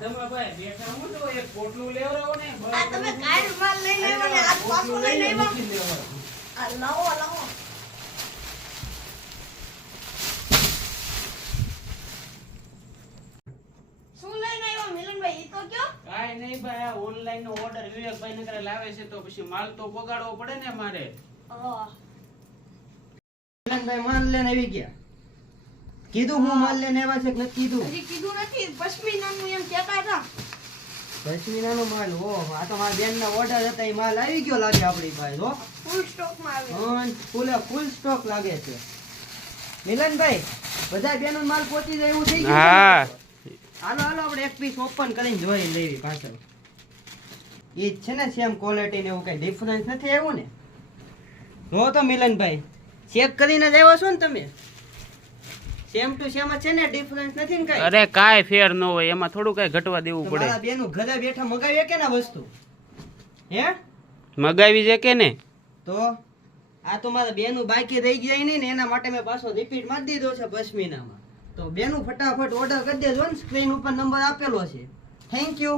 ભાઈ બેઠા હું તો એક પોટલું લેવરાવો ને આ તમે કાઈ માલ લઈ લેવો ને આ પાછો લઈ લેવો આ લાવો લાવો શું લઈને આવ્યો મિલનભાઈ ઈ તો કયો કાઈ નહીં ભાઈ આ ઓનલાઈન નો ઓર્ડર વિવેકભાઈ ને કરે લાવે છે તો પછી માલ તો બગાડવો પડે ને મારે ભાઈ માલ લઈને આવી ગયા કીધું હું માલ લઈને આવ્યા છે કે નથી કીધું હજી કીધું નથી પશ્મિનાનું એમ કહેતા હતા પશ્મિનાનો માલ ઓહ આ તો મારા બેન ના ઓર્ડર હતા એ માલ આવી ગયો લાગે આપણી પાસે હો ફૂલ સ્ટોક માં આવ્યો ફૂલ સ્ટોક લાગે છે મિલનભાઈ બધા બેનો માલ પહોંચી જાય એવું થઈ ગયું હા હાલો હાલો આપણે એક પીસ ઓપન કરીને જોઈ લેવી પાછળ ઈ છે ને સેમ ક્વોલિટી ને એવું કઈ ડિફરન્સ નથી આવ્યું ને જો તો મિલનભાઈ ચેક કરીને જ આવ્યો છો ને તમે સેમ ટુ સેમ છે ને ડિફરન્સ નથી ને કઈ અરે કાઈ ફેર ન હોય એમાં થોડું કઈ ઘટવા દેવું તો પડે મારા બેનું ઘરે બેઠા મગાવીએ કે ના વસ્તુ હે મગાવી છે કે ને તો આ તો મારા બેનું બાકી રહી ગયા નહીં ને એના માટે મેં પાછો રિપીટ મારી દીધો છે પશ્મિનામાં તો બેનું ફટાફટ ઓર્ડર કરી દેજો ને સ્ક્રીન ઉપર નંબર આપેલો છે થેન્ક યુ